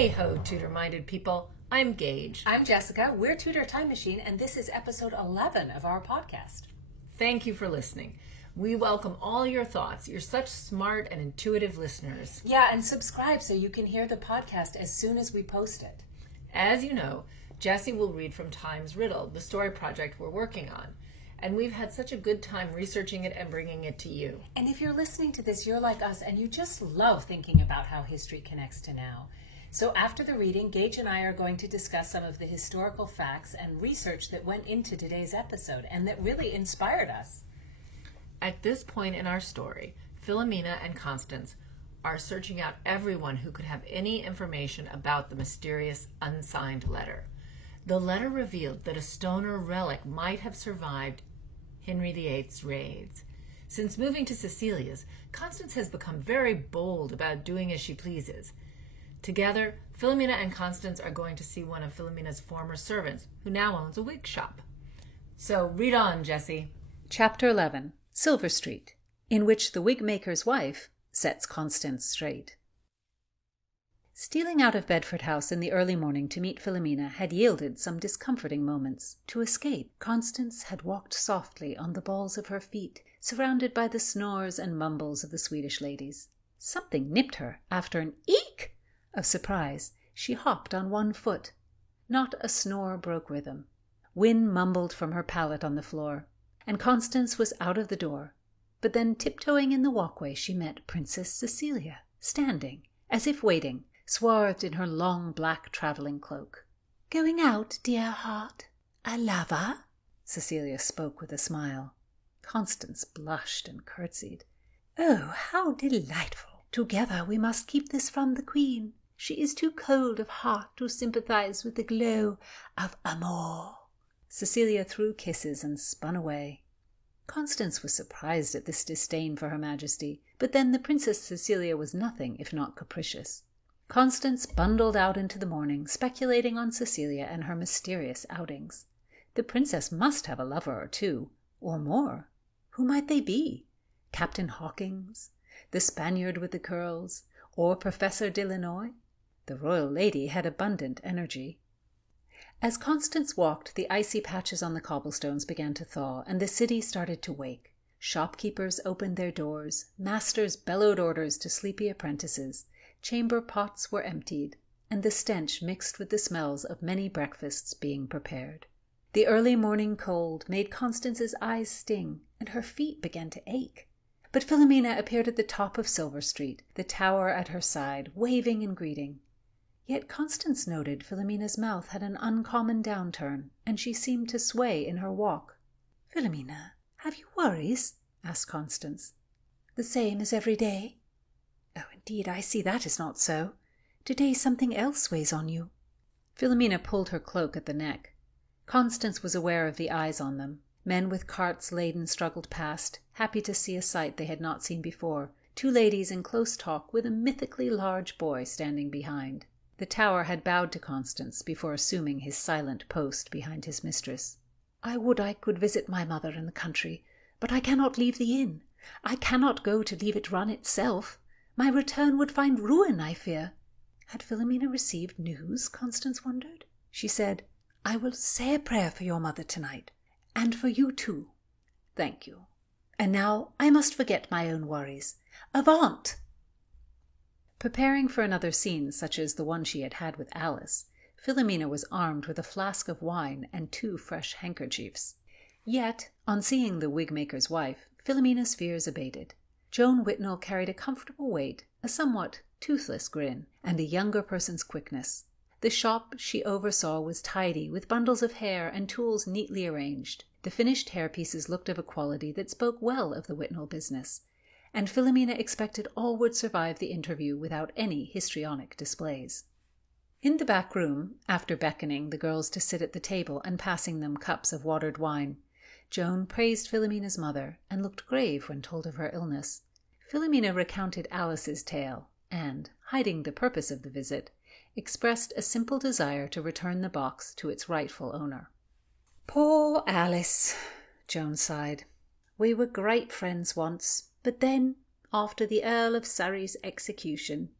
Hey-ho, Tudor-minded people. I'm Gage. I'm Jessica. We're Tudor Time Machine, and this is episode 11 of our podcast. Thank you for listening. We welcome all your thoughts. You're such smart and intuitive listeners. Yeah, and subscribe so you can hear the podcast as soon as we post it. As you know, Jessie will read from Time's Riddle, the story project we're working on. And we've had such a good time researching it and bringing it to you. And if you're listening to this, you're like us, and you just love thinking about how history connects to now. So after the reading, Gage and I are going to discuss some of the historical facts and research that went into today's episode and that really inspired us. At this point in our story, Philomena and Constance are searching out everyone who could have any information about the mysterious unsigned letter. The letter revealed that a stone or relic might have survived Henry VIII's raids. Since moving to Cecilia's, Constance has become very bold about doing as she pleases. Together, Philomena and Constance are going to see one of Philomena's former servants, who now owns a wig shop. So read on, Jessie. Chapter 11, Silver Street, in which the wigmaker's wife sets Constance straight. Stealing out of Bedford House in the early morning to meet Philomena had yielded some discomforting moments. To escape, Constance had walked softly on the balls of her feet, surrounded by the snores and mumbles of the Swedish ladies. Something nipped her. After an eek of surprise, she hopped on one foot. Not a snore broke rhythm. Wind mumbled from her pallet on the floor, and Constance was out of the door. But then, tiptoeing in the walkway, she met Princess Cecilia, standing, as if waiting, swathed in her long black travelling cloak. "Going out, dear heart? A lover?" Cecilia spoke with a smile. Constance blushed and curtsied. "Oh, how delightful! Together we must keep this from the Queen. She is too cold of heart to sympathize with the glow of amour." Cecilia threw kisses and spun away. Constance was surprised at this disdain for Her Majesty, but then the Princess Cecilia was nothing if not capricious. Constance bundled out into the morning, speculating on Cecilia and her mysterious outings. The princess must have a lover or two, or more. Who might they be? Captain Hawkins, the Spaniard with the curls, or Professor Delanoy? The royal lady had abundant energy. As Constance walked, the icy patches on the cobblestones began to thaw, and the city started to wake. Shopkeepers opened their doors, masters bellowed orders to sleepy apprentices, chamber pots were emptied, and the stench mixed with the smells of many breakfasts being prepared. The early morning cold made Constance's eyes sting, and her feet began to ache. But Philomena appeared at the top of Silver Street, the tower at her side, waving in greeting. Yet Constance noted Philomena's mouth had an uncommon downturn, and she seemed to sway in her walk. "Philomena, have you worries?" asked Constance. "The same as every day." "Oh, indeed, I see that is not so. Today something else weighs on you." Philomena pulled her cloak at the neck. Constance was aware of the eyes on them. Men with carts laden struggled past, happy to see a sight they had not seen before, two ladies in close talk with a mythically large boy standing behind. The tower had bowed to Constance before assuming his silent post behind his mistress. "I would I could visit my mother in the country, but I cannot leave the inn. I cannot go to leave it run itself. My return would find ruin, I fear." Had Philomena received news, Constance wondered? She said, "I will say a prayer for your mother tonight, and for you too." "Thank you. And now I must forget my own worries. Avaunt!" Preparing for another scene such as the one she had had with Alice, Philomena was armed with a flask of wine and 2 fresh handkerchiefs. Yet, on seeing the wigmaker's wife, Philomena's fears abated. Joan Whitnall carried a comfortable weight, a somewhat toothless grin, and a younger person's quickness. The shop she oversaw was tidy, with bundles of hair and tools neatly arranged. The finished hairpieces looked of a quality that spoke well of the Whitnall business, and Philomena expected all would survive the interview without any histrionic displays. In the back room, after beckoning the girls to sit at the table and passing them cups of watered wine, Joan praised Philomena's mother and looked grave when told of her illness. Philomena recounted Alice's tale and, hiding the purpose of the visit, expressed a simple desire to return the box to its rightful owner. "Poor Alice," Joan sighed. "We were great friends once, but then, after the Earl of Surrey's execution,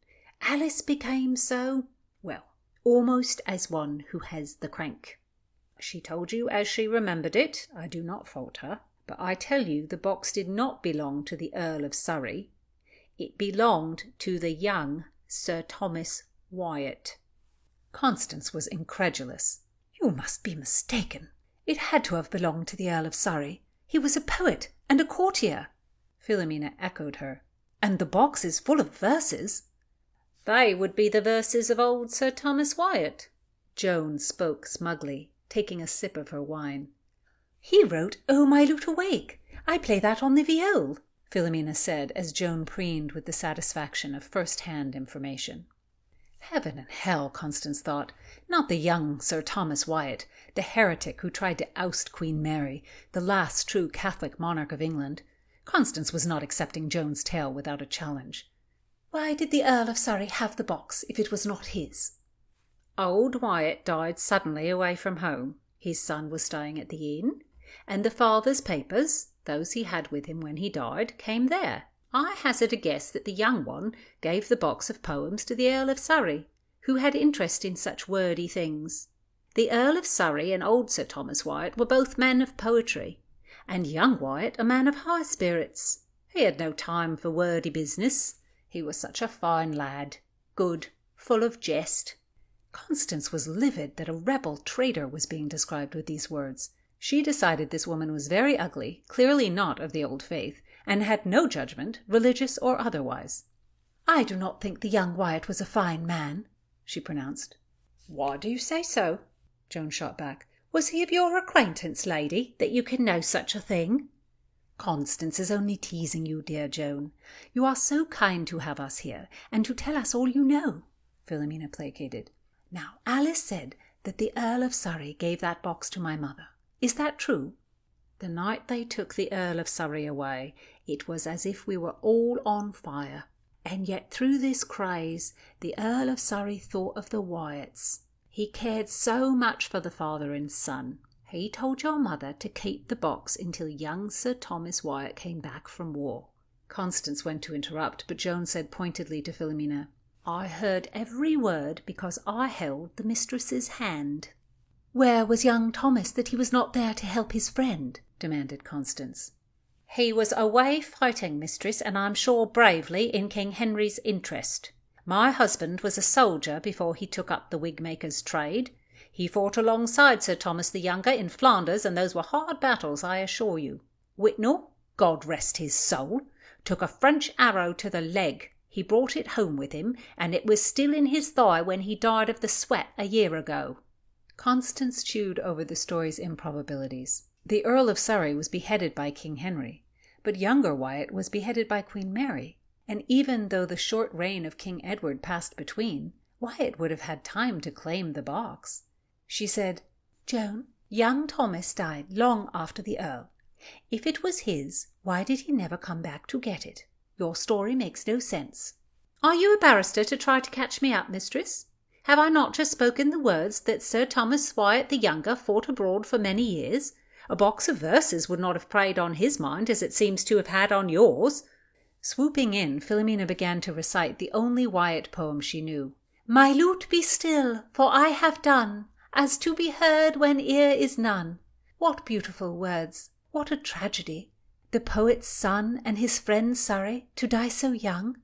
Alice became so, almost as one who has the crank. She told you as she remembered it. I do not fault her. But I tell you the box did not belong to the Earl of Surrey. It belonged to the young Sir Thomas Wyatt. Constance was incredulous. You must be mistaken. It had to have belonged to the Earl of Surrey. He was a poet and a courtier. Philomena echoed her. And the box is full of verses. They would be the verses of old Sir Thomas Wyatt. Joan spoke smugly, taking a sip of her wine. He wrote, "Oh, my lute awake. I play that on the viol," Philomena said as Joan preened with the satisfaction of first-hand information. Heaven and hell, Constance thought. Not the young Sir Thomas Wyatt, the heretic who tried to oust Queen Mary, the last true Catholic monarch of England. Constance was not accepting Joan's tale without a challenge. Why did the Earl of Surrey have the box if it was not his? Old Wyatt died suddenly away from home. His son was staying at the inn, and the father's papers, those he had with him when he died, came there. I hazard a guess that the young one gave the box of poems to the Earl of Surrey, who had interest in such wordy things. The Earl of Surrey and old Sir Thomas Wyatt were both men of poetry, and young Wyatt a man of high spirits. He had no time for wordy business. He was such a fine lad, good, full of jest. Constance was livid that a rebel traitor was being described with these words. She decided this woman was very ugly, clearly not of the old faith, and had no judgment, religious or otherwise. I do not think the young Wyatt was a fine man, she pronounced. Why do you say so? Joan shot back. Was he of your acquaintance, lady, that you can know such a thing? Constance is only teasing you, dear Joan. You are so kind to have us here, and to tell us all you know, Philomena placated. Now, Alice said that the Earl of Surrey gave that box to my mother. Is that true? The night they took the Earl of Surrey away, it was as if we were all on fire. And yet through this craze, the Earl of Surrey thought of the Wyatts. He cared so much for the father and son. He told your mother to keep the box until young Sir Thomas Wyatt came back from war. Constance went to interrupt, but Joan said pointedly to Philomena, I heard every word because I held the mistress's hand. Where was young Thomas that he was not there to help his friend? Demanded Constance. He was away fighting, mistress, and I'm sure bravely in King Henry's interest. My husband was a soldier before he took up the wigmaker's trade. He fought alongside Sir Thomas the Younger in Flanders, and those were hard battles, I assure you. Whitnall, God rest his soul, took a French arrow to the leg. He brought it home with him, and it was still in his thigh when he died of the sweat a year ago. Constance chewed over the story's improbabilities. The Earl of Surrey was beheaded by King Henry, but younger Wyatt was beheaded by Queen Mary, and even though the short reign of King Edward passed between, Wyatt would have had time to claim the box. She said, Joan, young Thomas died long after the Earl. If it was his, why did he never come back to get it? Your story makes no sense. Are you a barrister to try to catch me up, mistress? Have I not just spoken the words that Sir Thomas Wyatt the Younger fought abroad for many years? A box of verses would not have preyed on his mind as it seems to have had on yours. Swooping in, Philomena began to recite the only Wyatt poem she knew. My lute be still, for I have done, as to be heard when ear is none. What beautiful words! What a tragedy! The poet's son and his friend Surrey to die so young.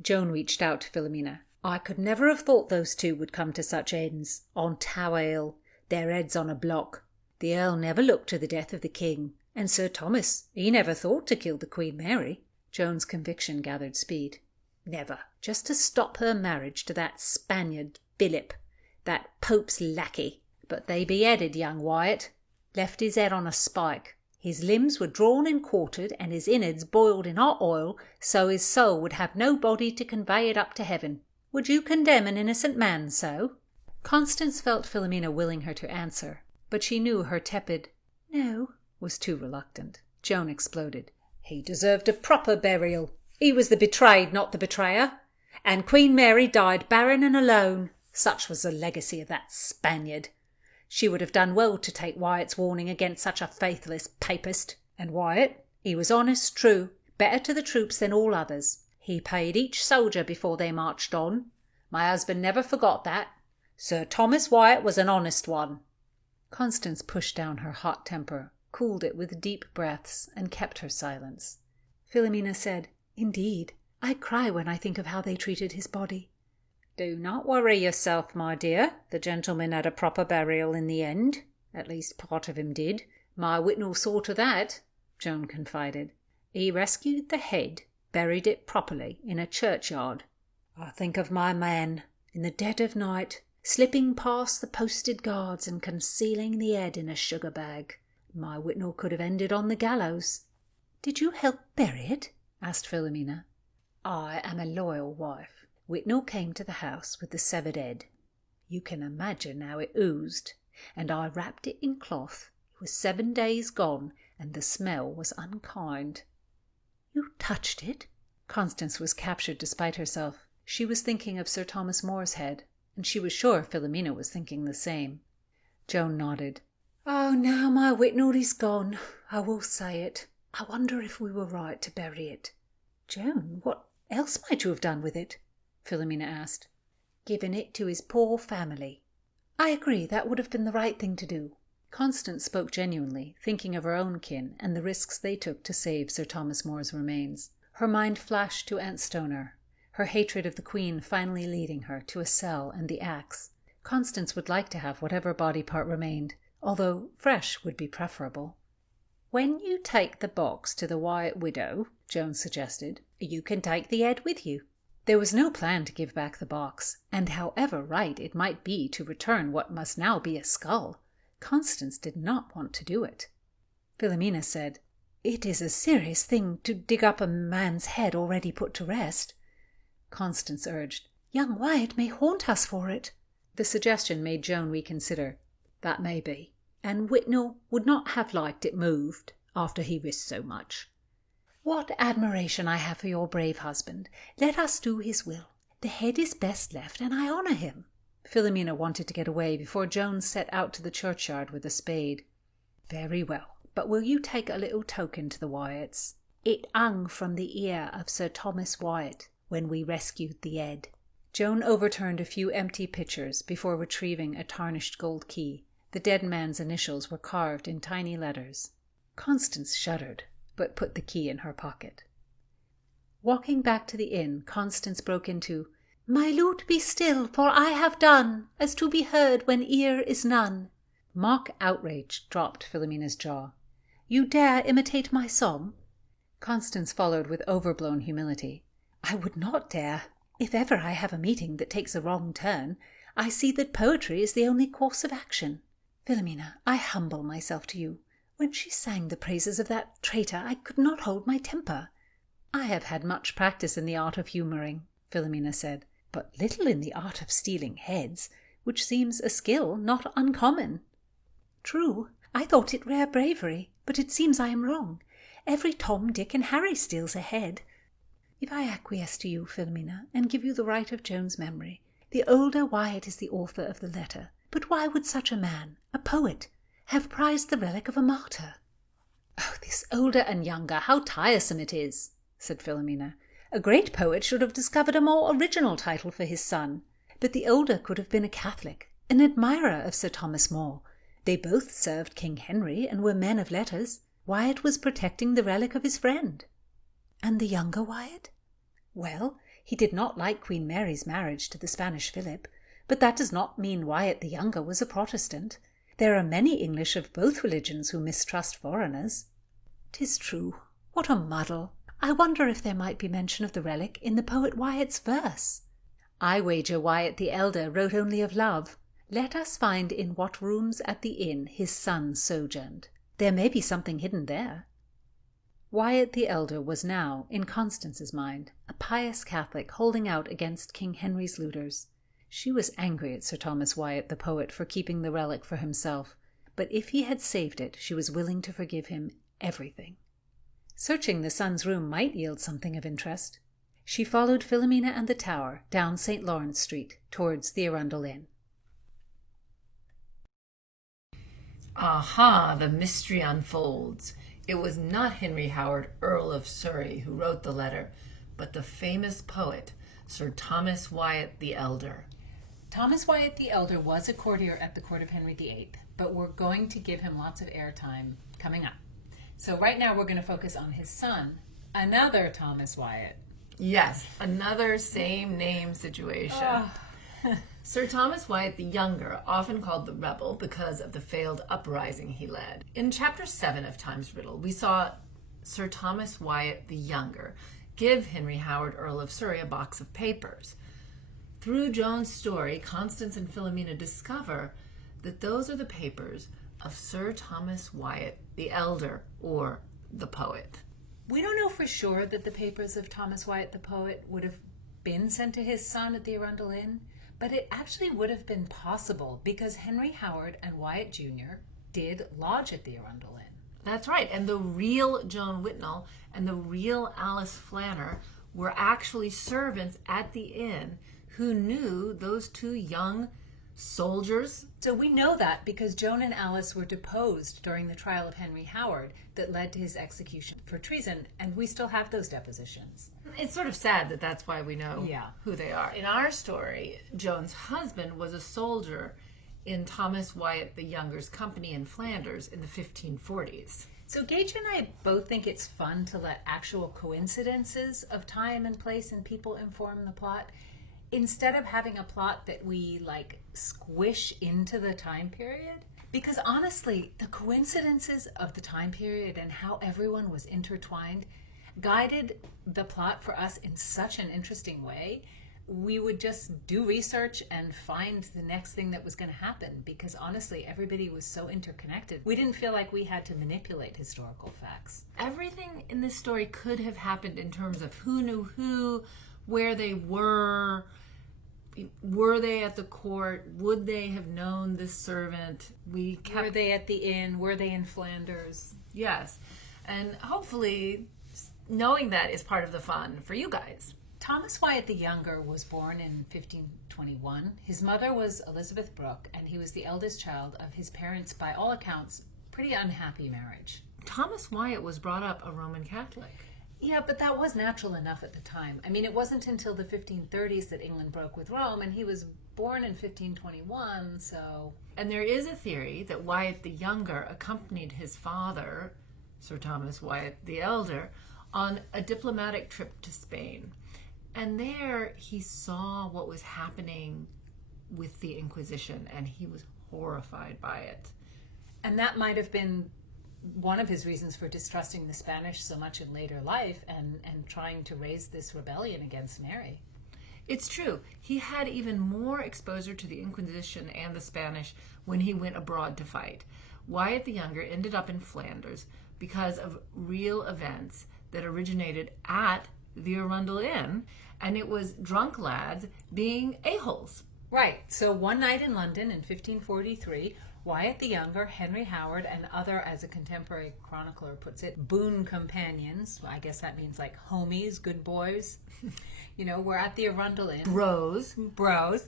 Joan reached out to Philomena. I could never have thought those two would come to such ends, on Tower Ale, their heads on a block. The Earl never looked to the death of the King, and Sir Thomas, he never thought to kill the Queen Mary. Joan's conviction gathered speed. Never, just to stop her marriage to that Spaniard Philip, that Pope's lackey. But they beheaded young Wyatt, left his head on a spike. His limbs were drawn and quartered, and his innards boiled in hot oil, so his soul would have no body to convey it up to heaven. Would you condemn an innocent man so? Constance felt Philomena willing her to answer, but she knew her tepid "No" was too reluctant. Joan exploded. He deserved a proper burial. He was the betrayed, not the betrayer. And Queen Mary died barren and alone. Such was the legacy of that Spaniard. She would have done well to take Wyatt's warning against such a faithless papist. And Wyatt, he was honest, true, better to the troops than all others. He paid each soldier before they marched on. My husband never forgot that. Sir Thomas Wyatt was an honest one." Constance pushed down her hot temper, cooled it with deep breaths, and kept her silence. Philomena said, "Indeed, I cry when I think of how they treated his body." "Do not worry yourself, my dear. The gentleman had a proper burial in the end. At least part of him did. My Whitnall saw to that," Joan confided. "He rescued the head, buried it properly in a churchyard. I think of my man, in the dead of night, slipping past the posted guards and concealing the head in a sugar bag. My Whitnall could have ended on the gallows." "Did you help bury it?" asked Philomena. "I am a loyal wife. Whitnall came to the house with the severed head. You can imagine how it oozed, and I wrapped it in cloth. It was 7 days gone, and the smell was unkind." "You touched it?" Constance was captured despite herself. She was thinking of Sir Thomas More's head, and she was sure Philomena was thinking the same. Joan nodded. "Oh, now my Whitnall is gone, I will say it. I wonder if we were right to bury it." "Joan, what else might you have done with it?" Philomena asked. "Given it to his poor family." "I agree, that would have been the right thing to do." Constance spoke genuinely, thinking of her own kin and the risks they took to save Sir Thomas More's remains. Her mind flashed to Aunt Stoner, her hatred of the Queen finally leading her to a cell and the axe. Constance would like to have whatever body part remained, although fresh would be preferable. "When you take the box to the Wyatt widow," Joan suggested, "you can take the head with you." There was no plan to give back the box, and however right it might be to return what must now be a skull, Constance did not want to do it. Philomena said, "It is a serious thing to dig up a man's head already put to rest." Constance urged, "Young Wyatt may haunt us for it." The suggestion made Joan reconsider. "That may be, and Whitnall would not have liked it moved after he risked so much." "What admiration I have for your brave husband. Let us do his will. The head is best left, and I honour him." Philomena wanted to get away before Joan set out to the churchyard with a spade. "Very well, but will you take a little token to the Wyatts? It hung from the ear of Sir Thomas Wyatt when we rescued the head." Joan overturned a few empty pitchers before retrieving a tarnished gold key. The dead man's initials were carved in tiny letters. Constance shuddered, but put the key in her pocket. Walking back to the inn, Constance broke into, "My lute, be still, for I have done, as to be heard when ear is none." Mock outrage dropped Philomena's jaw. "You dare imitate my song?" Constance followed with overblown humility. "I would not dare. If ever I have a meeting that takes a wrong turn, I see that poetry is the only course of action. Philomena, I humble myself to you. When she sang the praises of that traitor, I could not hold my temper." "I have had much practice in the art of humouring," Philomena said, "but little in the art of stealing heads, which seems a skill not uncommon." "True, I thought it rare bravery, but it seems I am wrong. Every Tom, Dick, and Harry steals a head. If I acquiesce to you, Philomena, and give you the right of Joan's memory, the older Wyatt is the author of the letter. But why would such a man, a poet, have prized the relic of a martyr?" "Oh, this older and younger, how tiresome it is!" said Philomena. "A great poet should have discovered a more original title for his son. But the older could have been a Catholic, an admirer of Sir Thomas More. They both served King Henry and were men of letters. Wyatt was protecting the relic of his friend." "And the younger Wyatt?" "Well, he did not like Queen Mary's marriage to the Spanish Philip, but that does not mean Wyatt the younger was a Protestant. There are many English of both religions who mistrust foreigners." "'Tis true. What a muddle! I wonder if there might be mention of the relic in the poet Wyatt's verse." "I wager Wyatt the elder wrote only of love. Let us find in what rooms at the inn his son sojourned. There may be something hidden there." Wyatt the elder was now, in Constance's mind, a pious Catholic holding out against King Henry's looters. She was angry at Sir Thomas Wyatt the poet for keeping the relic for himself, but if he had saved it she was willing to forgive him everything. Searching the son's room might yield something of interest. She followed Philomena and the tower down St. Lawrence Street towards the Arundel Inn. Aha, the mystery unfolds. It was not Henry Howard, Earl of Surrey, who wrote the letter, but the famous poet, Sir Thomas Wyatt the Elder. Thomas Wyatt the Elder was a courtier at the court of Henry VIII, but we're going to give him lots of airtime coming up. So right now we're going to focus on his son, another Thomas Wyatt. Yes, another same name situation. Sir Thomas Wyatt the Younger, often called the Rebel because of the failed uprising he led. In Chapter 7 of Time's Riddle, we saw Sir Thomas Wyatt the Younger give Henry Howard, Earl of Surrey, a box of papers. Through Joan's story, Constance and Philomena discover that those are the papers of Sir Thomas Wyatt the Elder, or the poet. We don't know for sure that the papers of Thomas Wyatt the poet would have been sent to his son at the Arundel Inn, but it actually would have been possible because Henry Howard and Wyatt Jr. did lodge at the Arundel Inn. That's right, and the real Joan Whitnall and the real Alice Flanner were actually servants at the inn who knew those two young soldiers. So we know that because Joan and Alice were deposed during the trial of Henry Howard that led to his execution for treason, and we still have those depositions. It's sort of sad that that's why we know Yeah. who they are. In our story, Joan's husband was a soldier in Thomas Wyatt the Younger's company in Flanders in the 1540s. So Gage and I both think it's fun to let actual coincidences of time and place and people inform the plot, instead of having a plot that we squish into the time period. Because honestly, the coincidences of the time period and how everyone was intertwined guided the plot for us in such an interesting way. We would just do research and find the next thing that was going to happen because honestly, everybody was so interconnected. We didn't feel like we had to manipulate historical facts. Everything in this story could have happened in terms of who knew who, where they were they at the court, would they have known this servant? Were they at the inn? Were they in Flanders? Yes, and hopefully knowing that is part of the fun for you guys. Thomas Wyatt the Younger was born in 1521. His mother was Elizabeth Brooke, and he was the eldest child of his parents', by all accounts, pretty unhappy marriage. Thomas Wyatt was brought up a Roman Catholic. Yeah, but that was natural enough at the time. I mean, it wasn't until the 1530s that England broke with Rome, and he was born in 1521, so... And there is a theory that Wyatt the Younger accompanied his father, Sir Thomas Wyatt the Elder, on a diplomatic trip to Spain. And there he saw what was happening with the Inquisition, and he was horrified by it. And that might have been one of his reasons for distrusting the Spanish so much in later life and trying to raise this rebellion against Mary. It's true. He had even more exposure to the Inquisition and the Spanish when he went abroad to fight. Wyatt the Younger ended up in Flanders because of real events that originated at the Arundel Inn, and it was drunk lads being a-holes. Right. So one night in London in 1543, Wyatt the Younger, Henry Howard, and other, as a contemporary chronicler puts it, boon companions, I guess that means like homies, good boys, were at the Arundel Inn. Bros.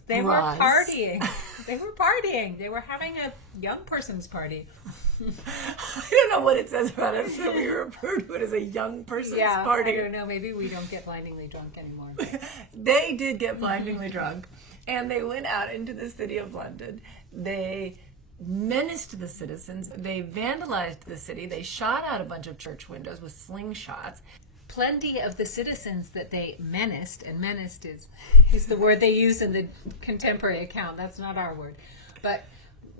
They were partying. They were having a young person's party. I don't know what it says about it, so we refer to it as a young person's party. I don't know. Maybe we don't get blindingly drunk anymore. They did get blindingly drunk, and they went out into the city of London. They menaced the citizens. They vandalized the city. They shot out a bunch of church windows with slingshots. Plenty of the citizens that they menaced, and menaced is the word they use in the contemporary account. That's not our word. But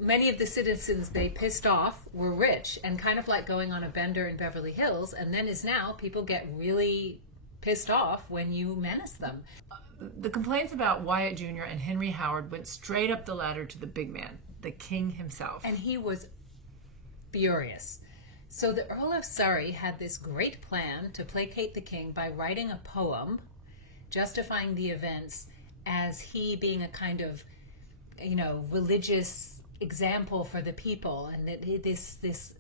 many of the citizens they pissed off were rich, and kind of like going on a bender in Beverly Hills, and then as now, people get really pissed off when you menace them. The complaints about Wyatt Jr. and Henry Howard went straight up the ladder to the big man, the king himself. And he was furious. So the Earl of Surrey had this great plan to placate the king by writing a poem justifying the events as he being a kind of, religious example for the people, and that this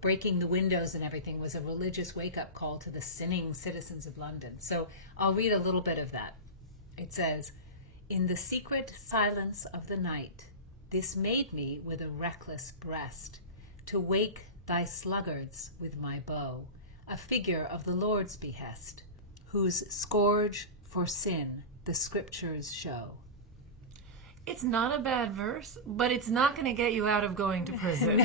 breaking the windows and everything was a religious wake-up call to the sinning citizens of London. So I'll read a little bit of that. It says, "In the secret silence of the night, this made me with a reckless breast, to wake thy sluggards with my bow, a figure of the Lord's behest, whose scourge for sin the scriptures show." It's not a bad verse, but it's not going to get you out of going to prison.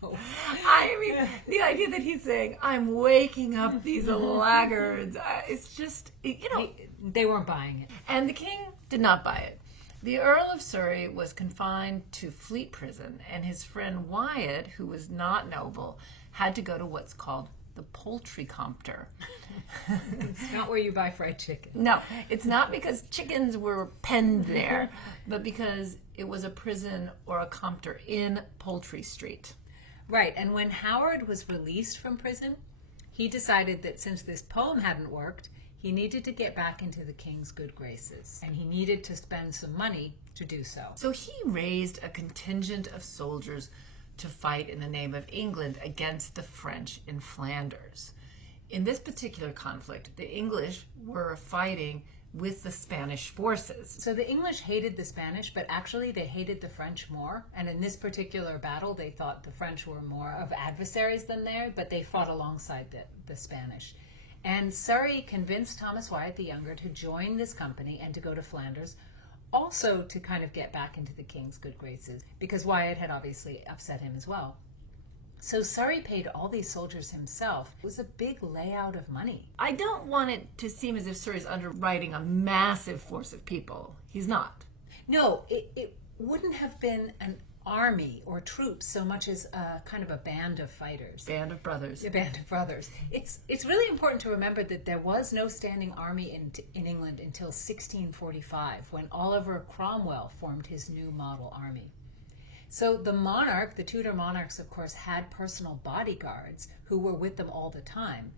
No. I mean, the idea that he's saying, I'm waking up these laggards, it's just, They weren't buying it. And the king did not buy it. The Earl of Surrey was confined to Fleet Prison, and his friend Wyatt, who was not noble, had to go to what's called the poultry compter. It's not where you buy fried chicken. No, it's not because chickens were penned there, but because it was a prison or a compter in Poultry Street. Right, and when Howard was released from prison, he decided that since this poem hadn't worked, he needed to get back into the king's good graces, and he needed to spend some money to do so. So he raised a contingent of soldiers to fight in the name of England against the French in Flanders. In this particular conflict, the English were fighting with the Spanish forces. So the English hated the Spanish, but actually they hated the French more. And in this particular battle, they thought the French were more of adversaries than they, but they fought alongside the Spanish. And Surrey convinced Thomas Wyatt the Younger to join this company and to go to Flanders, also to kind of get back into the king's good graces, because Wyatt had obviously upset him as well. So Surrey paid all these soldiers himself. It was a big layout of money. I don't want it to seem as if Surrey's underwriting a massive force of people. He's not. No, it wouldn't have been an army or troops so much as a kind of a band of fighters. Band of brothers. A band of brothers. It's really important to remember that there was no standing army in England until 1645, when Oliver Cromwell formed his new model army. So the monarch, the Tudor monarchs, of course, had personal bodyguards who were with them all the time.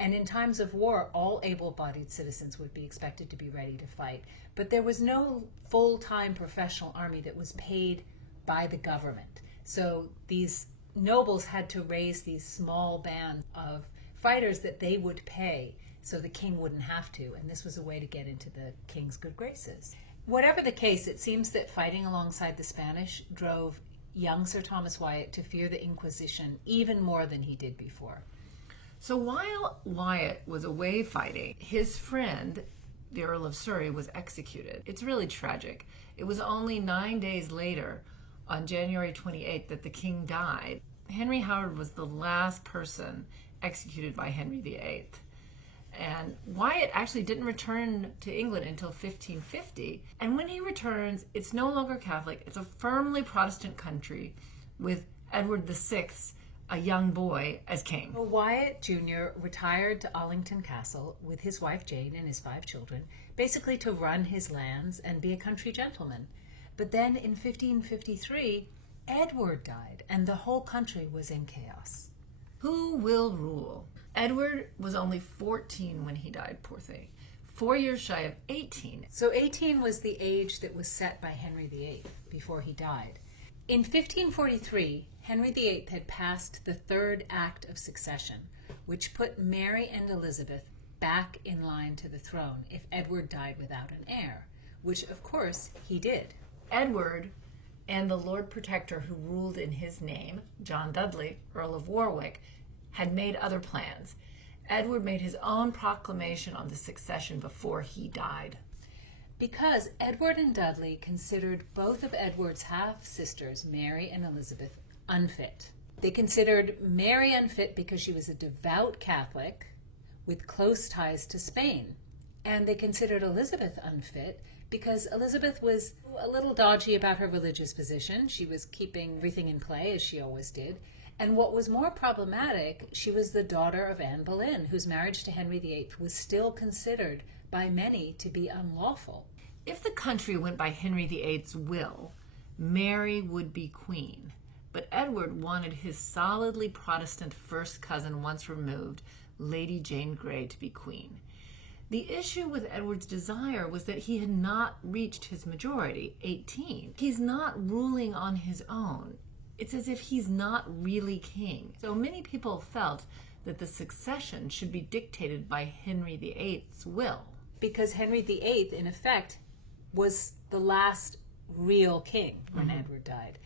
And in times of war, all able-bodied citizens would be expected to be ready to fight. But there was no full-time professional army that was paid by the government. So these nobles had to raise these small bands of fighters that they would pay so the king wouldn't have to. And this was a way to get into the king's good graces. Whatever the case, it seems that fighting alongside the Spanish drove young Sir Thomas Wyatt to fear the Inquisition even more than he did before. So while Wyatt was away fighting, his friend, the Earl of Surrey, was executed. It's really tragic. It was only 9 days later, on January 28th, that the king died. Henry Howard was the last person executed by Henry VIII. And Wyatt actually didn't return to England until 1550. And when he returns, it's no longer Catholic. It's a firmly Protestant country with Edward VI, a young boy, as king. Well, Wyatt Jr. retired to Allington Castle with his wife Jane and his 5 children, basically to run his lands and be a country gentleman. But then in 1553, Edward died, and the whole country was in chaos. Who will rule? Edward was only 14 when he died, poor thing. 4 years shy of 18. So 18 was the age that was set by Henry VIII before he died. In 1543, Henry VIII had passed the 3rd Act of Succession, which put Mary and Elizabeth back in line to the throne if Edward died without an heir, which of course he did. Edward and the Lord Protector who ruled in his name, John Dudley, Earl of Warwick, had made other plans. Edward made his own proclamation on the succession before he died. Because Edward and Dudley considered both of Edward's half-sisters, Mary and Elizabeth, unfit. They considered Mary unfit because she was a devout Catholic with close ties to Spain. And they considered Elizabeth unfit because Elizabeth was a little dodgy about her religious position. She was keeping everything in play, as she always did. And what was more problematic, she was the daughter of Anne Boleyn, whose marriage to Henry VIII was still considered by many to be unlawful. If the country went by Henry VIII's will, Mary would be queen. But Edward wanted his solidly Protestant first cousin once removed, Lady Jane Grey, to be queen. The issue with Edward's desire was that he had not reached his majority, 18. He's not ruling on his own. It's as if he's not really king. So many people felt that the succession should be dictated by Henry VIII's will. Because Henry VIII, in effect, was the last real king when Edward died.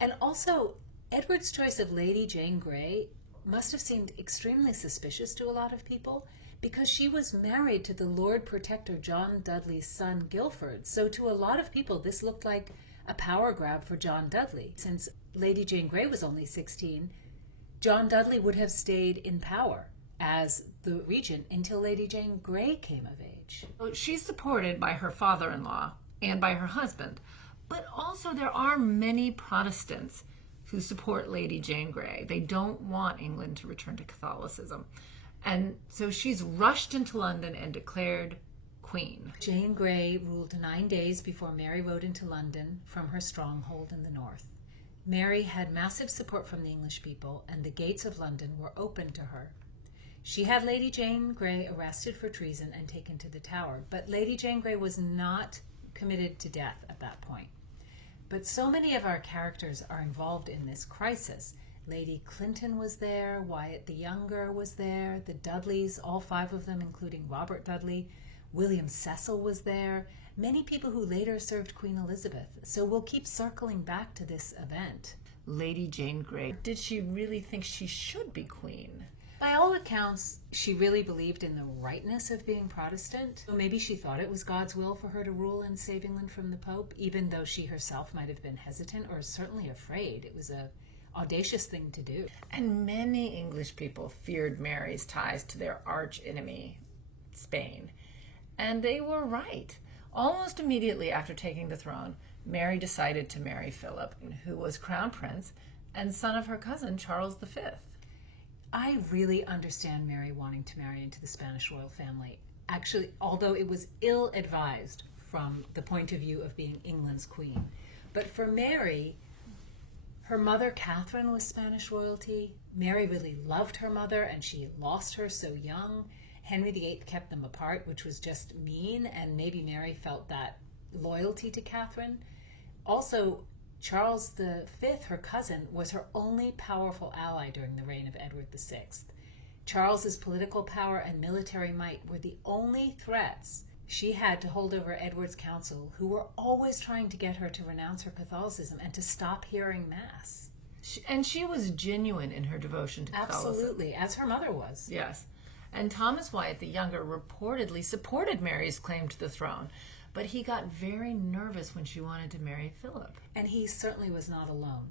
And also, Edward's choice of Lady Jane Grey must have seemed extremely suspicious to a lot of people, because she was married to the Lord Protector John Dudley's son Guilford. So to a lot of people, this looked like a power grab for John Dudley. Since Lady Jane Grey was only 16, John Dudley would have stayed in power as the regent until Lady Jane Grey came of age. She's supported by her father-in-law and by her husband, but also there are many Protestants who support Lady Jane Grey. They don't want England to return to Catholicism. And so she's rushed into London and declared queen. Jane Grey ruled 9 days before Mary rode into London from her stronghold in the north. Mary had massive support from the English people, and the gates of London were open to her. She had Lady Jane Grey arrested for treason and taken to the Tower, but Lady Jane Grey was not committed to death at that point. But so many of our characters are involved in this crisis. Lady Clinton was there, Wyatt the Younger was there, the Dudleys, all 5 of them, including Robert Dudley, William Cecil was there, many people who later served Queen Elizabeth. So we'll keep circling back to this event. Lady Jane Grey, did she really think she should be queen? By all accounts, she really believed in the rightness of being Protestant. So maybe she thought it was God's will for her to rule and save England from the Pope, even though she herself might have been hesitant or certainly afraid. It was a audacious thing to do. And many English people feared Mary's ties to their arch enemy, Spain. And they were right. Almost immediately after taking the throne, Mary decided to marry Philip, who was crown prince and son of her cousin Charles V. I really understand Mary wanting to marry into the Spanish royal family. Actually, although it was ill-advised from the point of view of being England's queen. But for Mary, her mother, Catherine, was Spanish royalty. Mary really loved her mother, and she lost her so young. Henry VIII kept them apart, which was just mean, and maybe Mary felt that loyalty to Catherine. Also, Charles V, her cousin, was her only powerful ally during the reign of Edward VI. Charles's political power and military might were the only threats she had to hold over Edward's council, who were always trying to get her to renounce her Catholicism and to stop hearing Mass. And she was genuine in her devotion to Catholicism. Absolutely, as her mother was. Yes. And Thomas Wyatt the Younger reportedly supported Mary's claim to the throne, but he got very nervous when she wanted to marry Philip. And he certainly was not alone.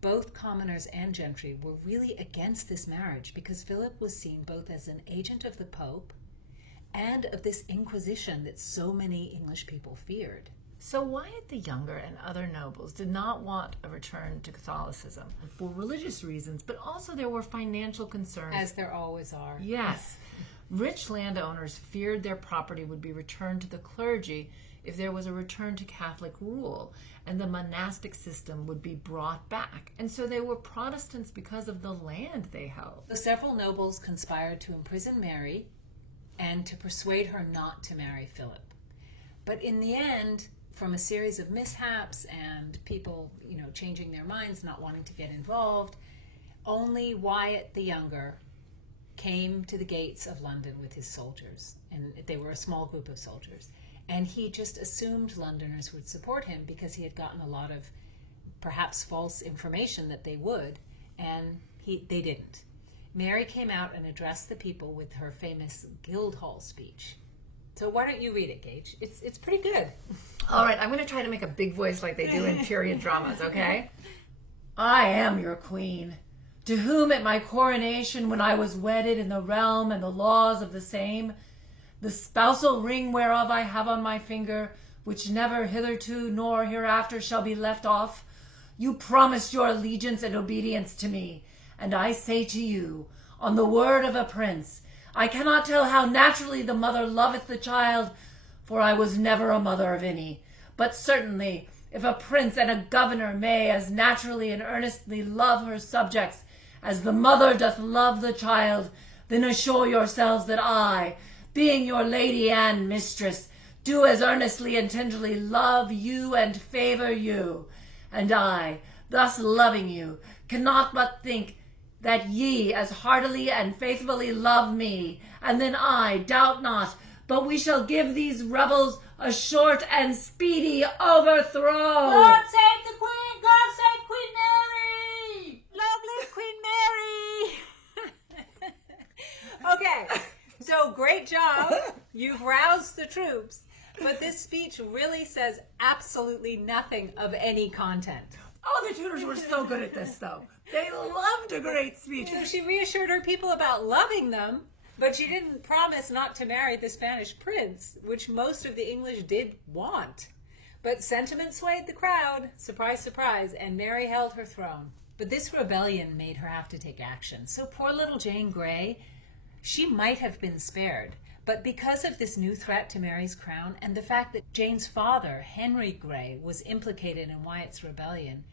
Both commoners and gentry were really against this marriage because Philip was seen both as an agent of the Pope and of this Inquisition that so many English people feared. So Wyatt the Younger and other nobles did not want a return to Catholicism for religious reasons, but also there were financial concerns. As there always are. Yes. Rich landowners feared their property would be returned to the clergy if there was a return to Catholic rule, and the monastic system would be brought back. And so they were Protestants because of the land they held. So several nobles conspired to imprison Mary and to persuade her not to marry Philip. But in the end, from a series of mishaps and people, changing their minds, not wanting to get involved, only Wyatt the Younger came to the gates of London with his soldiers, and they were a small group of soldiers. And he just assumed Londoners would support him because he had gotten a lot of perhaps false information that they would, and they didn't. Mary came out and addressed the people with her famous Guildhall speech. So why don't you read it, Gage? It's pretty good. All right, I'm going to try to make a big voice like they do in period dramas, okay? I am your queen, to whom at my coronation, when I was wedded in the realm and the laws of the same, the spousal ring whereof I have on my finger, which never hitherto nor hereafter shall be left off, you promised your allegiance and obedience to me, and I say to you, on the word of a prince, I cannot tell how naturally the mother loveth the child, for I was never a mother of any. But certainly, if a prince and a governor may as naturally and earnestly love her subjects as the mother doth love the child, then assure yourselves that I, being your lady and mistress, do as earnestly and tenderly love you and favor you. And I, thus loving you, cannot but think that ye as heartily and faithfully love me, and then I doubt not but we shall give these rebels a short and speedy overthrow. God save the Queen! God save Queen Mary! Long live Queen Mary! Okay, so So great job. You've roused the troops. But this speech really says absolutely nothing of any content. Oh, the Tudors were so good at this, though. They loved a great speech. So she reassured her people about loving them, but she didn't promise not to marry the Spanish prince, which most of the English did want. But sentiment swayed the crowd, surprise, surprise, and Mary held her throne. But this rebellion made her have to take action. So poor little Jane Grey, she might have been spared. But because of this new threat to Mary's crown and the fact that Jane's father, Henry Grey, was implicated in Wyatt's rebellion,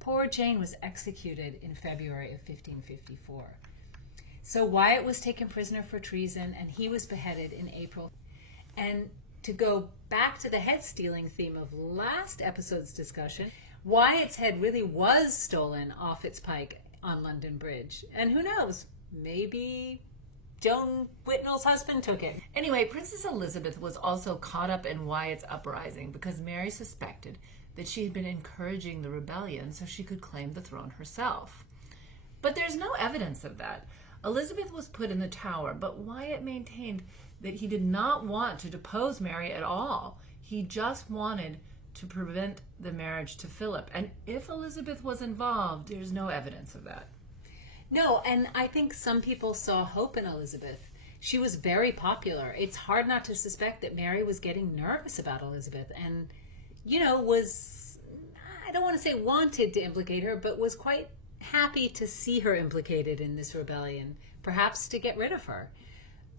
poor Jane was executed in February of 1554. So Wyatt was taken prisoner for treason and he was beheaded in April. And to go back to the head-stealing theme of last episode's discussion, Wyatt's head really was stolen off its pike on London Bridge. And who knows, maybe Joan Whitnell's husband took it. Anyway, Princess Elizabeth was also caught up in Wyatt's uprising because Mary suspected that she had been encouraging the rebellion so she could claim the throne herself. But there's no evidence of that. Elizabeth was put in the Tower, but Wyatt maintained that he did not want to depose Mary at all. He just wanted to prevent the marriage to Philip. And if Elizabeth was involved, there's no evidence of that. No, and I think some people saw hope in Elizabeth. She was very popular. It's hard not to suspect that Mary was getting nervous about Elizabeth and, was, I don't want to say wanted to implicate her, but was quite happy to see her implicated in this rebellion, perhaps to get rid of her.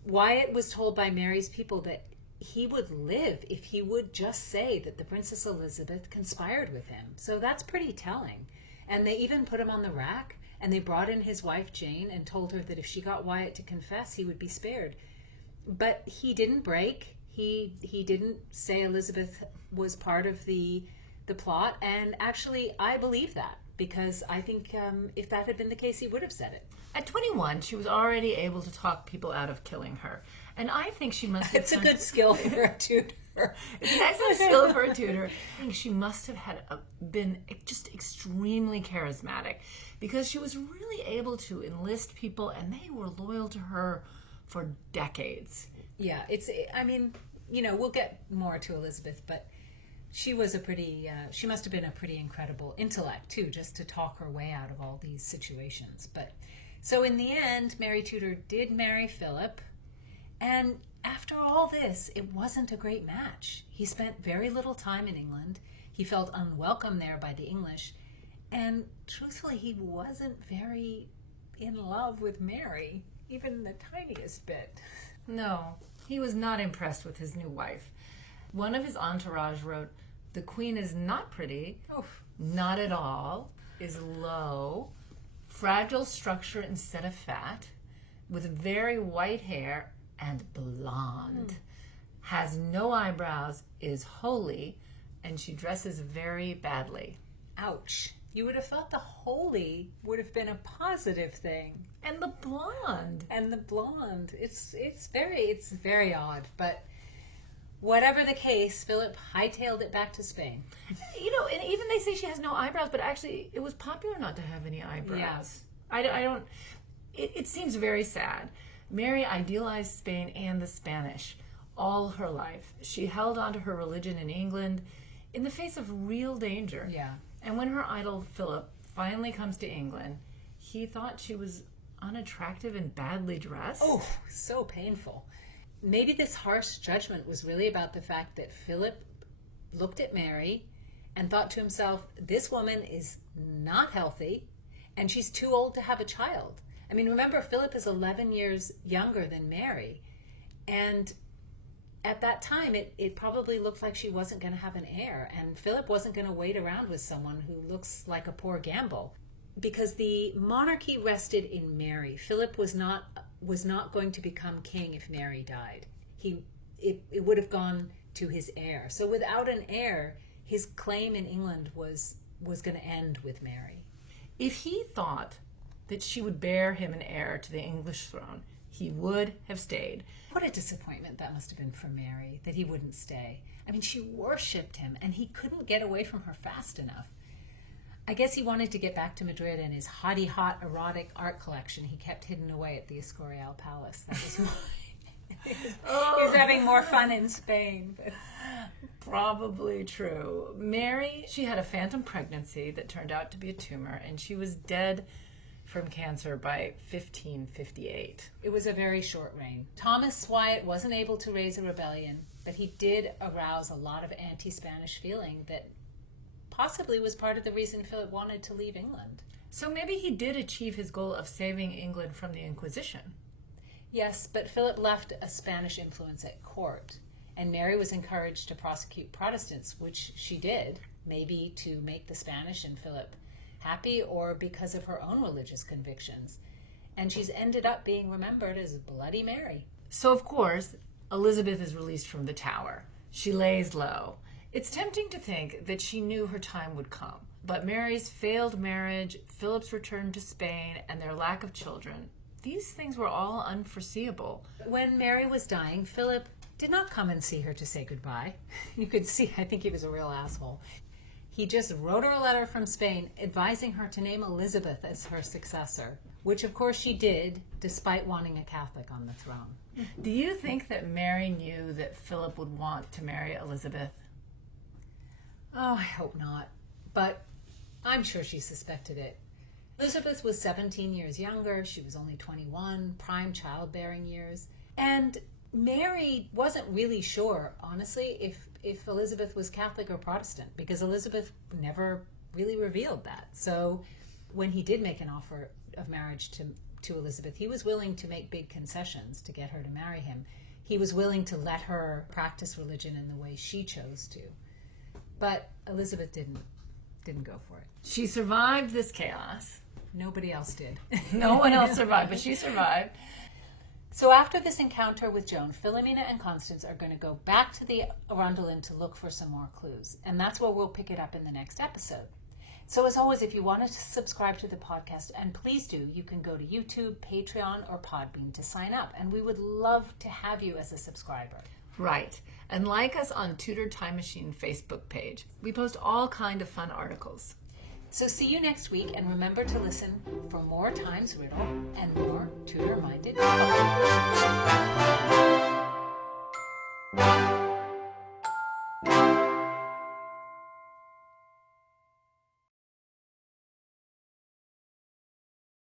Wyatt was told by Mary's people that he would live if he would just say that the Princess Elizabeth conspired with him. So that's pretty telling. And they even put him on the rack, and they brought in his wife Jane and told her that if she got Wyatt to confess, he would be spared. But he didn't break. He didn't say Elizabeth was part of the plot, and actually I believe that, because I think if that had been the case, he would have said it. At 21, she was already able to talk people out of killing her. And I think she must have... It's a good skill for a tutor. It's an excellent skill for a tutor. I think she must have been just extremely charismatic because she was really able to enlist people and they were loyal to her for decades. Yeah, we'll get more to Elizabeth, but she was she must have been a pretty incredible intellect too, just to talk her way out of all these situations. So in the end, Mary Tudor did marry Philip, and after all this, it wasn't a great match. He spent very little time in England. He felt unwelcome there by the English, and truthfully, he wasn't very in love with Mary, even the tiniest bit. No, he was not impressed with his new wife. One of his entourage wrote, "The Queen is not pretty, not at all, is low, fragile structure instead of fat, with very white hair and blonde, has no eyebrows, is holy, and she dresses very badly." Ouch. You would have thought the holy would have been a positive thing. And the blonde. It's very odd, but whatever the case, Philip hightailed it back to Spain. And even they say she has no eyebrows, but actually it was popular not to have any eyebrows. Yeah. It seems very sad. Mary idealized Spain and the Spanish all her life. She held on to her religion in England in the face of real danger. Yeah. And when her idol Philip finally comes to England, he thought she was unattractive and badly dressed. Oh, so painful. Maybe this harsh judgment was really about the fact that Philip looked at Mary and thought to himself, this woman is not healthy and she's too old to have a child. I mean, remember, Philip is 11 years younger than Mary. And at that time, it probably looked like she wasn't going to have an heir. And Philip wasn't going to wait around with someone who looks like a poor gamble. Because the monarchy rested in Mary. Philip was not going to become king if Mary died. It would have gone to his heir. So without an heir, his claim in England was going to end with Mary. If he thought that she would bear him an heir to the English throne, he would have stayed. What a disappointment that must have been for Mary, that he wouldn't stay. I mean, she worshipped him, and he couldn't get away from her fast enough. I guess he wanted to get back to Madrid and his hot erotic art collection he kept hidden away at the Escorial Palace. That was why. He's having more fun in Spain. Probably true. Mary, she had a phantom pregnancy that turned out to be a tumor, and she was dead from cancer by 1558. It was a very short reign. Thomas Wyatt wasn't able to raise a rebellion, but he did arouse a lot of anti-Spanish feeling that possibly was part of the reason Philip wanted to leave England. So maybe he did achieve his goal of saving England from the Inquisition. Yes, but Philip left a Spanish influence at court, and Mary was encouraged to prosecute Protestants, which she did, maybe to make the Spanish and Philip happy or because of her own religious convictions. And she's ended up being remembered as Bloody Mary. So, of course, Elizabeth is released from the Tower. She lays low. It's tempting to think that she knew her time would come. But Mary's failed marriage, Philip's return to Spain, and their lack of children, these things were all unforeseeable. When Mary was dying, Philip did not come and see her to say goodbye. You could see, I think he was a real asshole. He just wrote her a letter from Spain advising her to name Elizabeth as her successor, which of course she did, despite wanting a Catholic on the throne. Do you think that Mary knew that Philip would want to marry Elizabeth? Oh, I hope not. But I'm sure she suspected it. Elizabeth was 17 years younger. She was only 21, prime childbearing years. And Mary wasn't really sure, honestly, if Elizabeth was Catholic or Protestant, because Elizabeth never really revealed that. So when he did make an offer of marriage to Elizabeth, he was willing to make big concessions to get her to marry him. He was willing to let her practice religion in the way she chose to. But Elizabeth didn't go for it. She survived this chaos. Nobody else did. No one else survived, but she survived. So after this encounter with Joan, Philomena and Constance are going to go back to the Arundel to look for some more clues. And that's where we'll pick it up in the next episode. So as always, if you want to subscribe to the podcast, and please do, you can go to YouTube, Patreon, or Podbean to sign up. And we would love to have you as a subscriber. Right. And like us on Tudor Time Machine Facebook page. We post all kind of fun articles. So see you next week, and remember to listen for more Times Riddle and more Tudor-minded people.